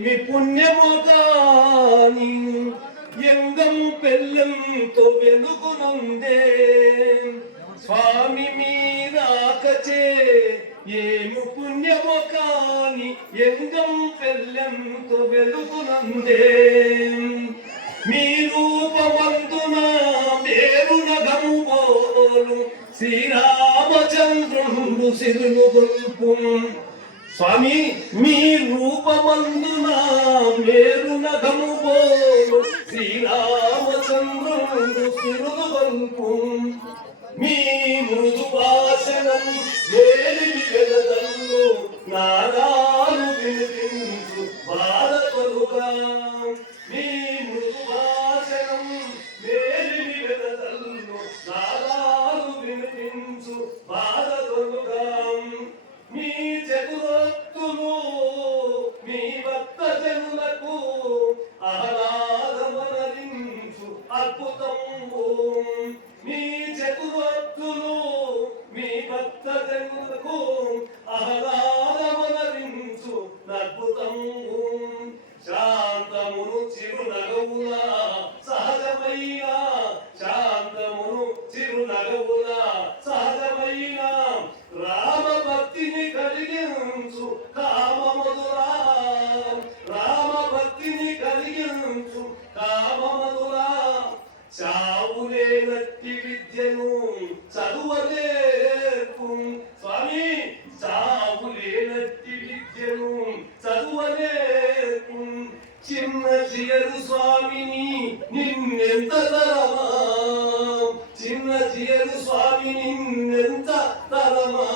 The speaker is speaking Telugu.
మీ పుణ్యము కాని ఎంగం పెళ్ళంతో వెలుగునుందే స్వామి మీరాకచే ఏము పుణ్యము కాని ఎంగం పెళ్ళంతో వెలుగునుందే మీ రూపమందున మేరు నగము పోలు శ్రీరామచంద్రుడు సిరులు గొల్పు స్వామి మీ రూపమందున మేరు నగము పోలు శ్రీరామచంద్రుడు సిరులు గొల్పు మీ మృదు భాషణం వేలి వెలదల్లు నారాలు వినిపించు బాలకొలుగా మీ మృదు భాషణం వేలి వెలదల్లు నారాలు వినిపించు బాలకొలుగా మీ చతురొత్తులు మీ భక్త జనులకు ఆహ్లాదమనరించు అద్భుతంబు మీ చతురొత్తులు మీ భక్త జనులకు ఆహ్లాదమనరించు అద్భుతంబు శాంతమును చిరునగవున సహజమైన శాంతమును చిరునగవున సహజమైన రామ భక్తిని కలిగించు కామమధురా రామ భక్తిని కలిగించు కామమధురా చావులేనట్టి విద్యను చదువలేకు స్వామి చావులేనట్టి విద్యను చదువలేకు చిన్న జియరు స్వామిని నిన్నెంత తరమా చిన్న జియరు స్వామి నిన్నెంత తరమా